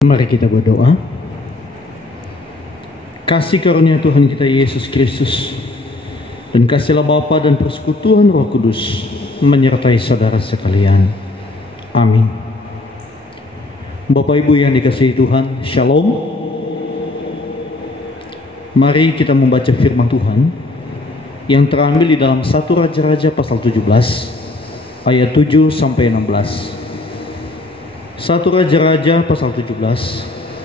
Mari kita berdoa. Kasih karunia Tuhan kita Yesus Kristus dan kasihlah Bapa dan persekutuan Roh Kudus menyertai saudara sekalian. Amin. Bapak Ibu yang dikasihi Tuhan, Shalom. Mari kita membaca firman Tuhan yang terambil di dalam 1 Raja-Raja pasal 17 ayat 7 sampai 16. 1 Raja-Raja pasal 17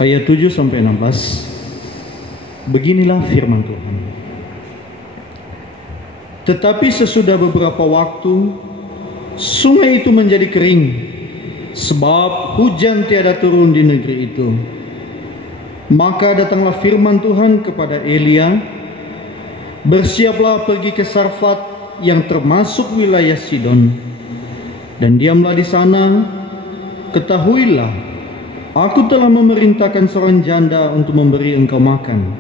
ayat 7 sampai 16. Beginilah firman Tuhan. Tetapi sesudah beberapa waktu sungai itu menjadi kering, sebab hujan tiada turun di negeri itu. Maka datanglah firman Tuhan kepada Elia, bersiaplah pergi ke Sarfat yang termasuk wilayah Sidon, dan diamlah di sana. Ketahuilah, aku telah memerintahkan seorang janda untuk memberi engkau makan.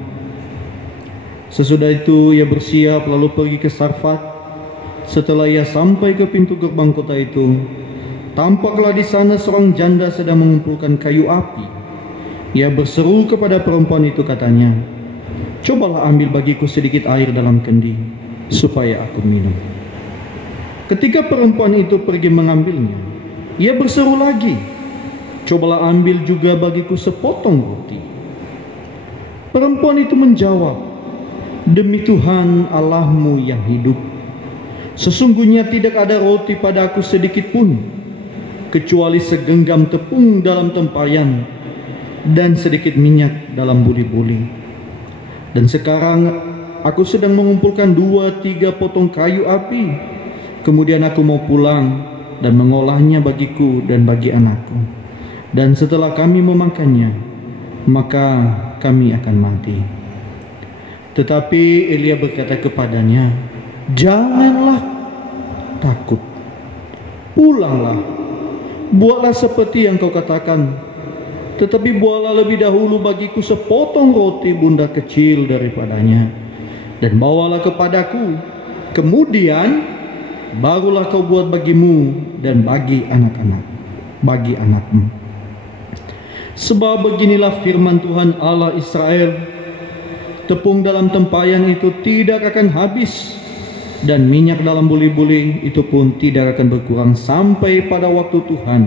Sesudah itu ia bersiap lalu pergi ke Sarfat. Setelah ia sampai ke pintu gerbang kota itu, tampaklah di sana seorang janda sedang mengumpulkan kayu api. Ia berseru kepada perempuan itu, katanya, cobalah ambil bagiku sedikit air dalam kendi, supaya aku minum. Ketika perempuan itu pergi mengambilnya, ia berseru lagi, cobalah ambil juga bagiku sepotong roti. Perempuan itu menjawab, demi Tuhan Allahmu yang hidup, sesungguhnya tidak ada roti padaku sedikit pun, kecuali segenggam tepung dalam tempayan dan sedikit minyak dalam buli-buli. Dan sekarang aku sedang mengumpulkan 2-3 potong kayu api. Kemudian aku mau pulang dan mengolahnya bagiku dan bagi anakku. Dan setelah kami memakannya, maka kami akan mati. Tetapi Elia berkata kepadanya, janganlah takut, pulanglah, buatlah seperti yang kau katakan. Tetapi buatlah lebih dahulu bagiku sepotong roti bunda kecil daripadanya, dan bawalah kepadaku. Kemudian barulah kau buat bagimu dan bagi anakmu. Sebab beginilah firman Tuhan Allah Israel, tepung dalam tempayan itu tidak akan habis, dan minyak dalam buli-buli itu pun tidak akan berkurang sampai pada waktu Tuhan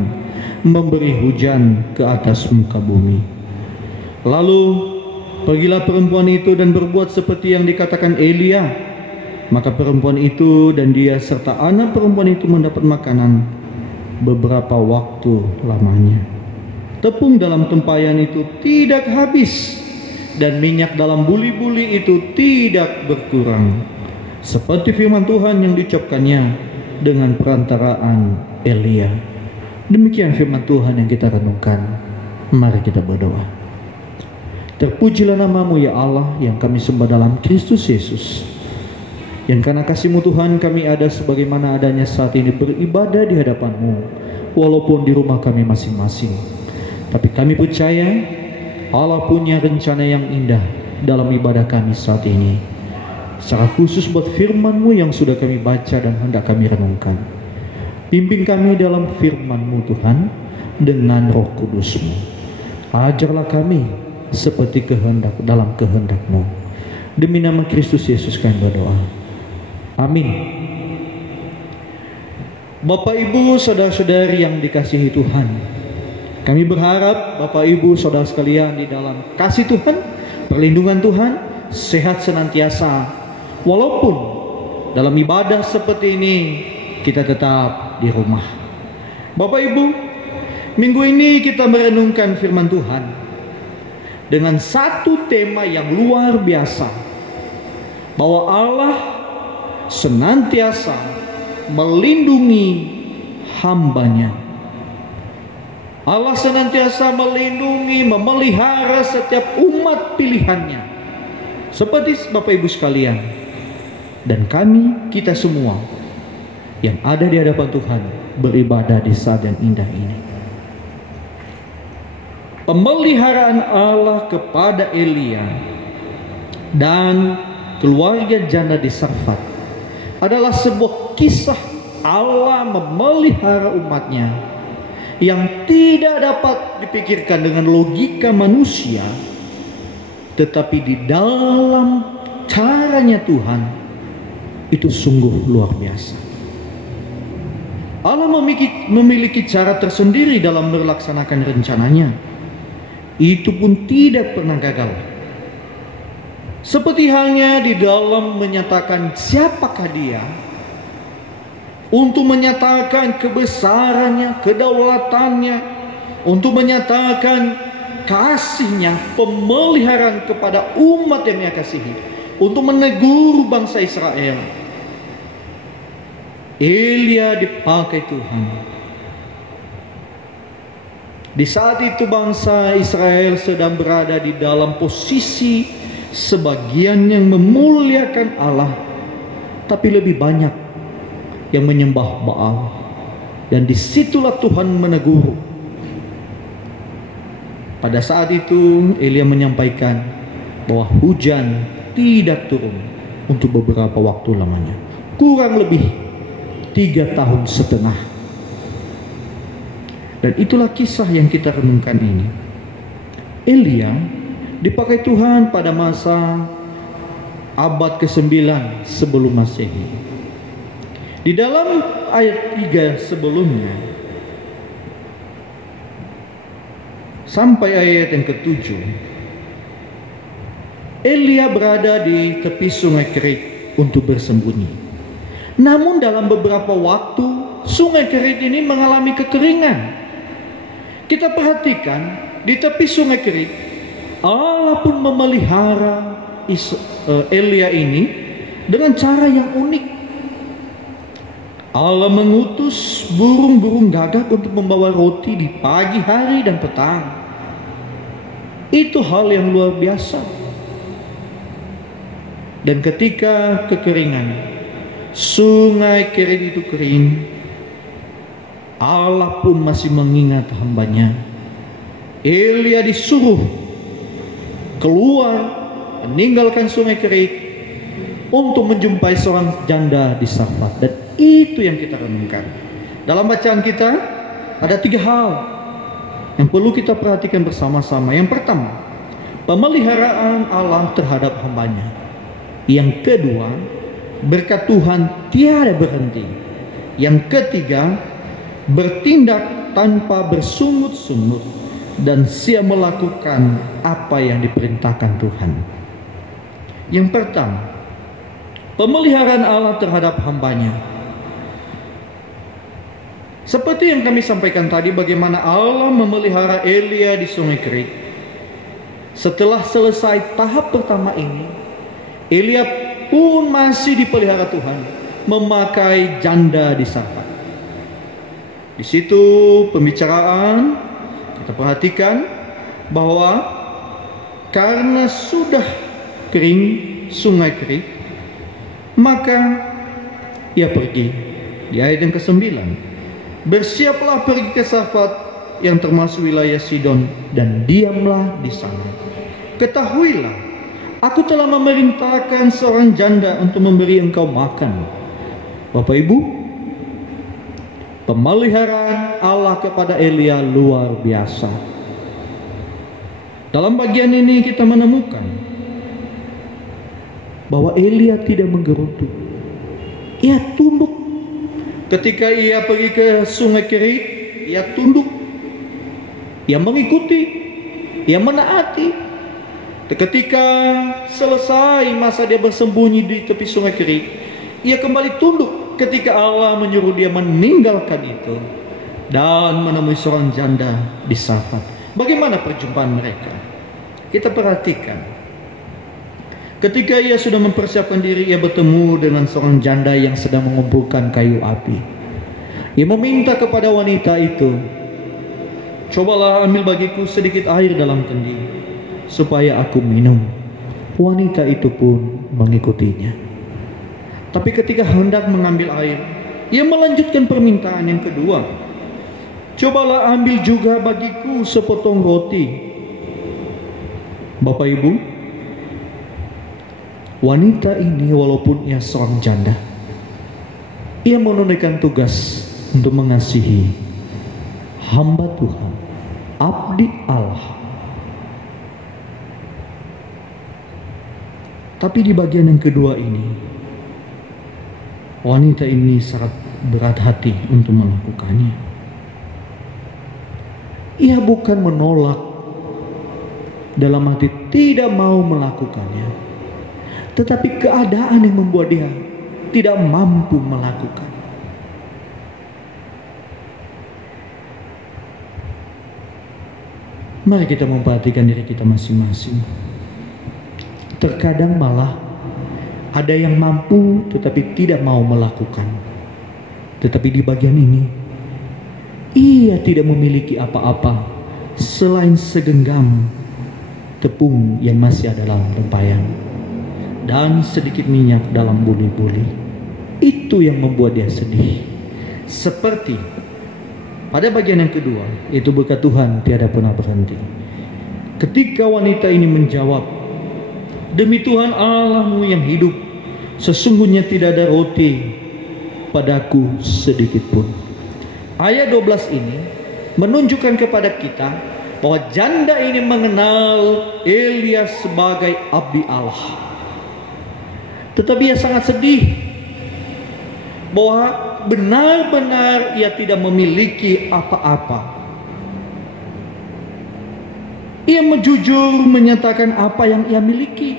memberi hujan ke atas muka bumi. Lalu pergilah perempuan itu dan berbuat seperti yang dikatakan Elia. Maka perempuan itu dan dia serta anak perempuan itu mendapat makanan beberapa waktu lamanya. Tepung dalam tempayan itu tidak habis, dan minyak dalam buli-buli itu tidak berkurang, seperti firman Tuhan yang diucapkannya dengan perantaraan Elia. Demikian firman Tuhan yang kita renungkan. Mari kita berdoa. Terpujilah namamu ya Allah, yang kami sembah dalam Kristus Yesus, yang karena kasih-Mu Tuhan kami ada sebagaimana adanya saat ini beribadah di hadapan-Mu, walaupun di rumah kami masing-masing. Tapi kami percaya Allah punya rencana yang indah dalam ibadah kami saat ini, secara khusus buat firman-Mu yang sudah kami baca dan hendak kami renungkan. Bimbing kami dalam firman-Mu Tuhan dengan Roh Kudus-Mu. Ajarlah kami seperti dalam kehendak-Mu. Demi nama Kristus Yesus kami berdoa. Amin. Bapak, Ibu, saudara-saudari yang dikasihi Tuhan, kami berharap Bapak, Ibu, saudara sekalian di dalam kasih Tuhan, perlindungan Tuhan, sehat senantiasa. Walaupun dalam ibadah seperti ini kita tetap di rumah. Bapak, Ibu, minggu ini kita merenungkan firman Tuhan dengan satu tema yang luar biasa, bahwa Allah senantiasa melindungi hambanya. Allah senantiasa melindungi, memelihara setiap umat pilihannya, seperti Bapak Ibu sekalian dan kami, kita semua yang ada di hadapan Tuhan beribadah di saat yang indah ini. Pemeliharaan Allah kepada Elia dan keluarga janda di Sarfat adalah sebuah kisah Allah memelihara umatnya yang tidak dapat dipikirkan dengan logika manusia, tetapi di dalam caranya Tuhan itu sungguh luar biasa. Allah memiliki cara tersendiri dalam melaksanakan rencananya. Itu pun tidak pernah gagal. Seperti halnya di dalam menyatakan siapakah dia, untuk menyatakan kebesarannya, kedaulatannya, untuk menyatakan kasihnya, pemeliharaan kepada umat yang Ia kasihi, untuk menegur bangsa Israel. Elia dipakai Tuhan. Di saat itu bangsa Israel sedang berada di dalam posisi sebagian yang memuliakan Allah, tapi lebih banyak yang menyembah Baal. Dan disitulah Tuhan menegur. Pada saat itu Elia menyampaikan bahwa hujan tidak turun untuk beberapa waktu lamanya, kurang lebih 3,5 tahun. Dan itulah kisah yang kita renungkan ini. Elia dipakai Tuhan pada masa abad ke-9 sebelum Masehi. Di dalam ayat 3 sebelumnya sampai ayat yang ke-7, Elia berada di tepi sungai Kerit untuk bersembunyi. Namun dalam beberapa waktu sungai Kerit ini mengalami kekeringan. Kita perhatikan di tepi sungai Kerit, Allah pun memelihara Elia ini dengan cara yang unik. Allah mengutus burung-burung gagak untuk membawa roti di pagi hari dan petang. Itu hal yang luar biasa. Dan ketika kekeringan, sungai Kerit itu kering, Allah pun masih mengingat hambanya. Elia disuruh keluar meninggalkan sungai Kerit untuk menjumpai seorang janda di Sarfat. Dan itu yang kita renungkan. Dalam bacaan kita ada 3 hal yang perlu kita perhatikan bersama-sama. Yang pertama, pemeliharaan Allah terhadap hambanya. Yang kedua, berkat Tuhan tiada berhenti. Yang ketiga, bertindak tanpa bersungut-sungut dan siap melakukan apa yang diperintahkan Tuhan. Yang pertama, pemeliharaan Allah terhadap hambanya. Seperti yang kami sampaikan tadi, bagaimana Allah memelihara Elia di sungai Kerit. Setelah selesai tahap pertama ini, Elia pun masih dipelihara Tuhan, memakai janda di Sarfat. Di situ pembicaraan kita perhatikan bahwa karena sudah kering sungai Kerit, maka ia pergi. Di ayat yang ke-9, bersiaplah pergi ke Sarfat yang termasuk wilayah Sidon dan diamlah di sana. Ketahuilah, aku telah memerintahkan seorang janda untuk memberi engkau makan. Bapak Ibu, pemeliharaan Allah kepada Elia luar biasa. Dalam bagian ini kita menemukan bahwa Elia tidak menggerutu. Ia tunduk. Ketika ia pergi ke sungai Kerit, ia tunduk. Ia mengikuti, ia menaati. Ketika selesai masa dia bersembunyi di tepi sungai Kerit, ia kembali tunduk ketika Allah menyuruh dia meninggalkan itu dan menemui seorang janda di Sarfat. Bagaimana perjumpaan mereka? Kita perhatikan. Ketika ia sudah mempersiapkan diri, ia bertemu dengan seorang janda yang sedang mengumpulkan kayu api. Ia meminta kepada wanita itu, "Cobalah ambil bagiku sedikit air dalam kendi, supaya aku minum." Wanita itu pun mengikutinya. Tapi ketika hendak mengambil air, ia melanjutkan permintaan yang kedua, "Cobalah ambil juga bagiku sepotong roti." Bapak Ibu, wanita ini walaupun ia seorang janda, ia menunaikan tugas untuk mengasihi hamba Tuhan, abdi Allah. Tapi di bagian yang kedua ini, wanita ini sangat berat hati untuk melakukannya. Ia bukan menolak dalam hati tidak mau melakukannya, tetapi keadaan yang membuat dia tidak mampu melakukan. Mari kita memperhatikan diri kita masing-masing. Terkadang malah ada yang mampu tetapi tidak mau melakukan. Tetapi di bagian ini, ia tidak memiliki apa-apa selain segenggam tepung yang masih ada dalam tempayan dan sedikit minyak dalam buli-buli. Itu yang membuat dia sedih. Seperti pada bagian yang kedua, itu berkat Tuhan tiada pernah berhenti. Ketika wanita ini menjawab, demi Tuhan Allahmu yang hidup, sesungguhnya tidak ada roti padaku sedikit pun. Ayat 12 ini menunjukkan kepada kita bahwa janda ini mengenal Elia sebagai abdi Allah. Tetapi ia sangat sedih bahwa benar-benar ia tidak memiliki apa-apa. Ia jujur menyatakan apa yang ia miliki.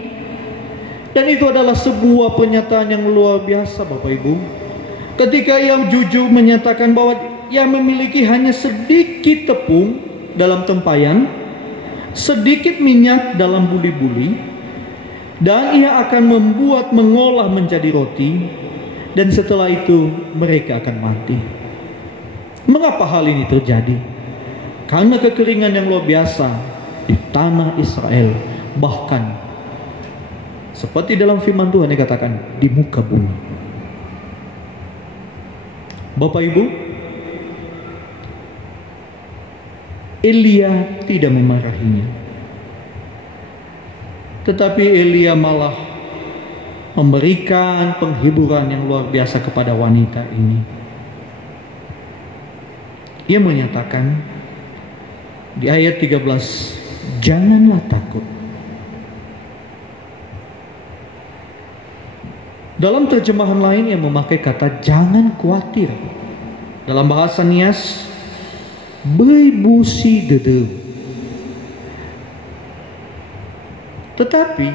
Dan itu adalah sebuah pernyataan yang luar biasa, Bapak Ibu. Ketika ia jujur menyatakan bahwa ia memiliki hanya sedikit tepung dalam tempayan, sedikit minyak dalam buli-buli, dan ia akan mengolah menjadi roti, dan setelah itu mereka akan mati. Mengapa hal ini terjadi? Karena kekeringan yang luar biasa di tanah Israel, bahkan seperti dalam firman Tuhan dikatakan di muka bumi. Bapak Ibu, Elia tidak memarahinya, tetapi Elia malah memberikan penghiburan yang luar biasa kepada wanita ini. Ia menyatakan di ayat 13, janganlah takut. Dalam terjemahan lain yang memakai kata jangan khawatir. Dalam bahasa Nias, beibusi dede. Tetapi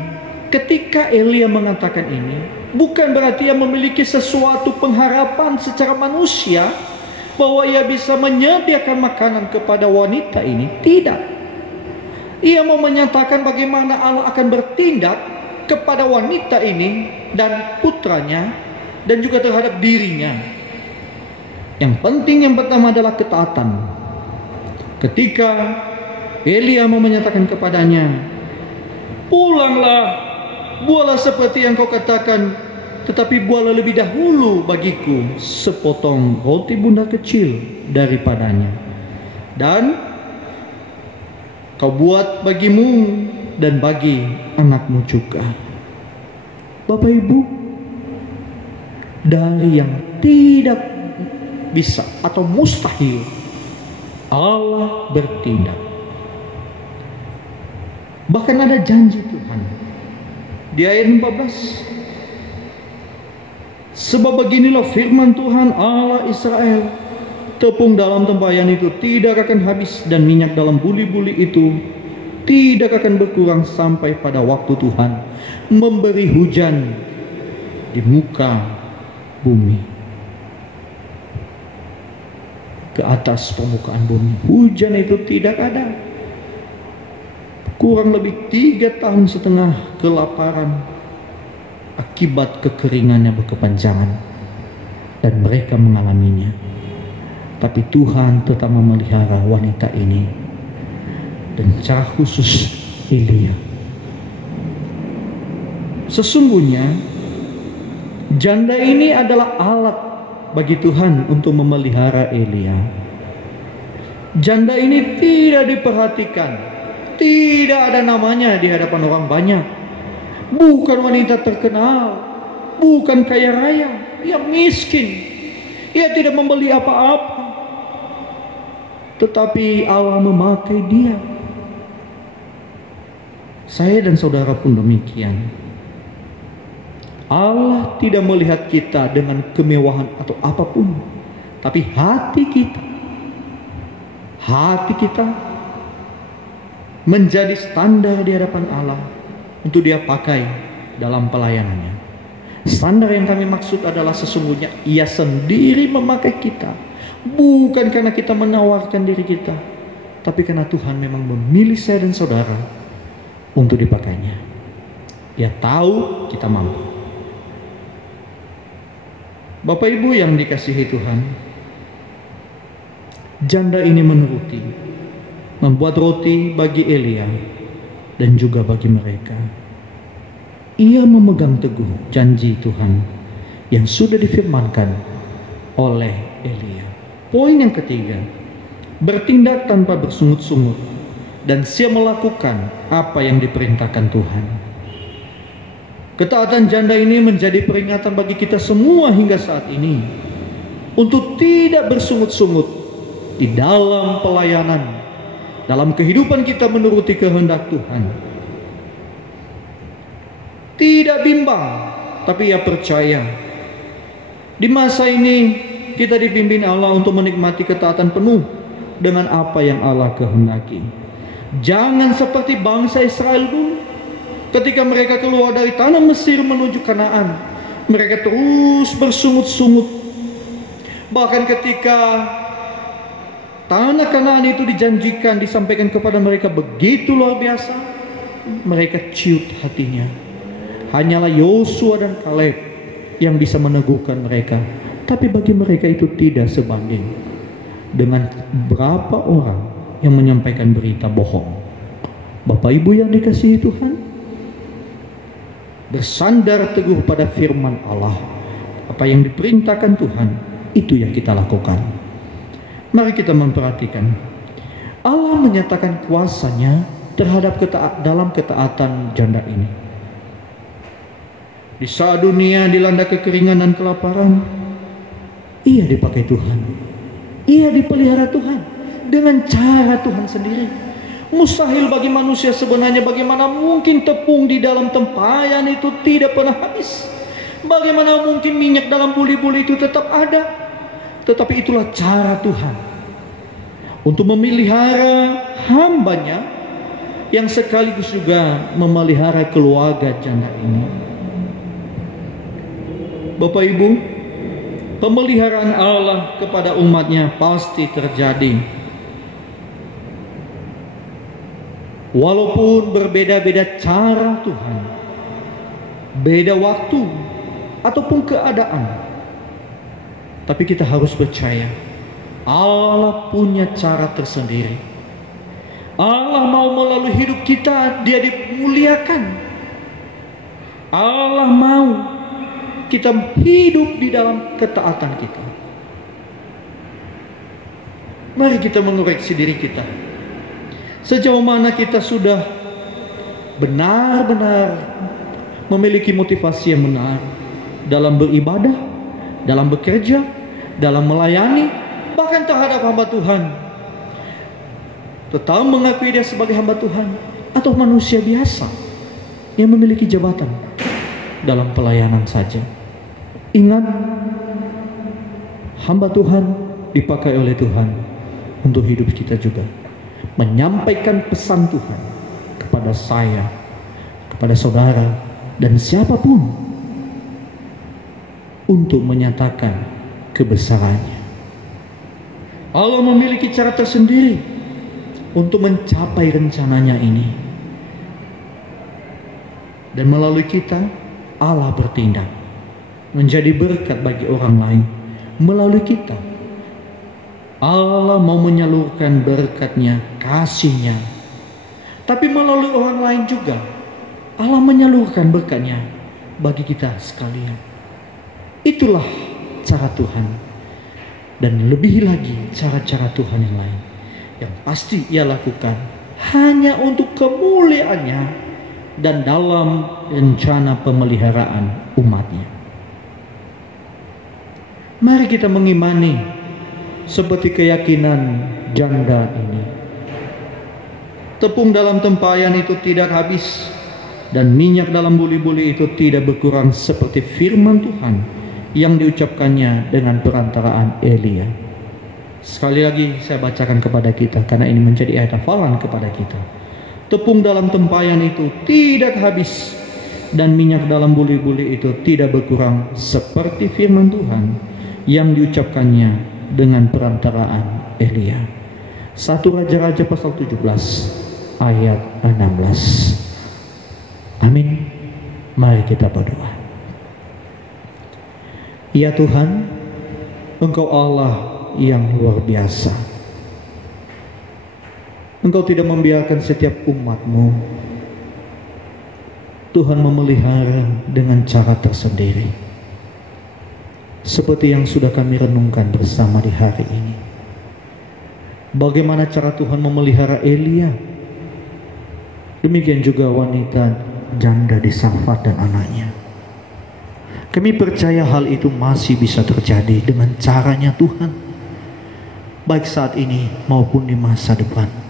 ketika Elia mengatakan ini, bukan berarti ia memiliki sesuatu pengharapan secara manusia bahwa ia bisa menyediakan makanan kepada wanita ini. Tidak. Ia mau menyatakan bagaimana Allah akan bertindak kepada wanita ini dan putranya dan juga terhadap dirinya. Yang penting yang pertama adalah ketaatan. Ketika Elia mau menyatakan kepadanya, pulanglah, buahlah seperti yang kau katakan, tetapi buahlah lebih dahulu bagiku sepotong roti bundar kecil daripadanya, dan kau buat bagimu dan bagi anakmu juga. Bapak Ibu, dari yang tidak bisa atau mustahil, Allah bertindak. Bahkan ada janji Tuhan di ayat 14, sebab beginilah firman Tuhan Allah Israel, tepung dalam tempayan itu tidak akan habis, dan minyak dalam buli-buli itu tidak akan berkurang sampai pada waktu Tuhan memberi hujan di muka bumi. Ke atas permukaan bumi hujan itu tidak ada. Kurang lebih 3,5 tahun kelaparan akibat kekeringan yang berkepanjangan, dan mereka mengalaminya. Tapi Tuhan tetap memelihara wanita ini, dan secara khusus Elia. Sesungguhnya janda ini adalah alat bagi Tuhan untuk memelihara Elia. Janda ini tidak diperhatikan, tidak ada namanya di hadapan orang banyak. Bukan wanita terkenal, bukan kaya raya, ia miskin, ia tidak membeli apa-apa. tetapi Allah memakai dia. Saya dan saudara pun demikian. Allah tidak melihat kita dengan kemewahan atau apapun, tapi hati kita menjadi standar di hadapan Allah untuk dia pakai dalam pelayanannya. Standar yang kami maksud adalah sesungguhnya ia sendiri memakai kita, bukan karena kita menawarkan diri kita, tapi karena Tuhan memang memilih saya dan saudara untuk dipakainya. Dia tahu kita mampu. Bapak Ibu yang dikasihi Tuhan, janda ini menuruti, membuat roti bagi Elia dan juga bagi mereka. Ia memegang teguh janji Tuhan yang sudah difirmankan oleh Elia. Poin yang ketiga, bertindak tanpa bersungut-sungut dan siap melakukan apa yang diperintahkan Tuhan. Ketaatan janda ini menjadi peringatan bagi kita semua hingga saat ini untuk tidak bersungut-sungut di dalam pelayanan, dalam kehidupan kita menuruti kehendak Tuhan. Tidak bimbang, tapi ia percaya. Di masa ini kita dipimpin Allah untuk menikmati ketaatan penuh dengan apa yang Allah kehendaki. Jangan seperti bangsa Israel dulu. Ketika mereka keluar dari tanah Mesir menuju Kanaan, mereka terus bersungut-sungut. Bahkan ketika tanah Kanaan itu dijanjikan, disampaikan kepada mereka begitu luar biasa, mereka ciut hatinya. Hanyalah Yosua dan Kaleb yang bisa meneguhkan mereka. Tapi bagi mereka itu tidak sebanding dengan berapa orang yang menyampaikan berita bohong. Bapak Ibu yang dikasihi Tuhan, bersandar teguh pada firman Allah. Apa yang diperintahkan Tuhan, itu yang kita lakukan. Mari kita memperhatikan. Allah menyatakan kuasanya terhadap dalam ketaatan janda ini. Di saat dunia dilanda kekeringan dan kelaparan, ia dipakai Tuhan. Ia dipelihara Tuhan dengan cara Tuhan sendiri. Mustahil bagi manusia sebenarnya. Bagaimana mungkin tepung di dalam tempayan itu tidak pernah habis? Bagaimana mungkin minyak dalam buli-buli itu tetap ada? Tetapi itulah cara Tuhan untuk memelihara hambanya yang sekaligus juga memelihara keluarga janda ini. Bapak Ibu, pemeliharaan Allah kepada umatnya pasti terjadi. Walaupun berbeda-beda cara Tuhan, beda waktu ataupun keadaan, tapi kita harus percaya Allah punya cara tersendiri. Allah mau melalui hidup kita, dia dimuliakan. Allah mau kita hidup di dalam ketaatan kita. Mari kita mengoreksi diri kita. Sejauh mana kita sudah benar-benar memiliki motivasi yang benar dalam beribadah, dalam bekerja, dalam melayani, bahkan terhadap hamba Tuhan. Tetap mengakui dia sebagai hamba Tuhan atau manusia biasa yang memiliki jabatan dalam pelayanan saja. Ingat, hamba Tuhan dipakai oleh Tuhan untuk hidup kita juga, menyampaikan pesan Tuhan kepada saya, kepada saudara, dan siapapun untuk menyatakan kebesarannya. Allah memiliki cara tersendiri untuk mencapai rencananya ini, dan melalui kita Allah bertindak menjadi berkat bagi orang lain. Melalui kita Allah mau menyalurkan berkatnya, kasihnya. Tapi melalui orang lain juga Allah menyalurkan berkatnya bagi kita sekalian. Itulah cara Tuhan. Dan lebih lagi cara-cara Tuhan yang lain yang pasti ia lakukan hanya untuk kemuliaannya dan dalam rencana pemeliharaan umatnya. Mari kita mengimani seperti keyakinan janda ini. Tepung dalam tempayan itu tidak habis, dan minyak dalam buli-buli itu tidak berkurang, seperti firman Tuhan yang diucapkannya dengan perantaraan Elia. Sekali lagi saya bacakan kepada kita, karena ini menjadi ayat hafalan kepada kita. Tepung dalam tempayan itu tidak habis, dan minyak dalam buli-buli itu tidak berkurang, seperti firman Tuhan yang diucapkannya dengan perantaraan Elia. 1 Raja-Raja pasal 17 ayat 16. Amin. Mari kita berdoa. Ya Tuhan, Engkau Allah yang luar biasa. Engkau tidak membiarkan setiap umat-Mu. Tuhan memelihara dengan cara tersendiri, seperti yang sudah kami renungkan bersama di hari ini. Bagaimana cara Tuhan memelihara Elia, demikian juga wanita janda di Sarfat dan anaknya. Kami percaya hal itu masih bisa terjadi dengan caranya Tuhan, baik saat ini maupun di masa depan.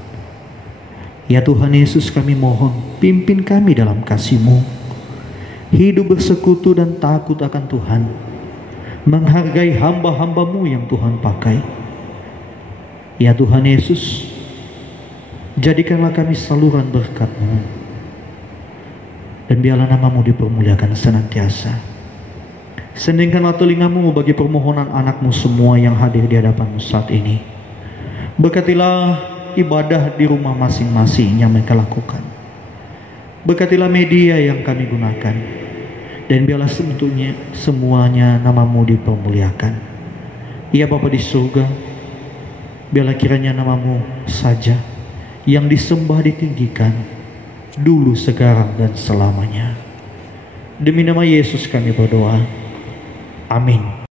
Ya Tuhan Yesus, kami mohon, pimpin kami dalam kasih-Mu, hidup bersekutu dan takut akan Tuhan, menghargai hamba-hamba-Mu yang Tuhan pakai. Ya Tuhan Yesus, jadikanlah kami saluran berkat-Mu, dan biarlah nama-Mu dipermuliakan senantiasa. Sendingkanlah telinga-Mu bagi permohonan anak-Mu semua yang hadir di hadapan-Mu saat ini. Berkatilah ibadah di rumah masing-masing yang mereka lakukan. Berkatilah media yang kami gunakan, dan biarlah sebetulnya semuanya nama-Mu dipermuliakan. Ya Bapa di surga, biarlah kiranya nama-Mu saja yang disembah, ditinggikan dulu, sekarang, dan selamanya. Demi nama Yesus kami berdoa. Amin.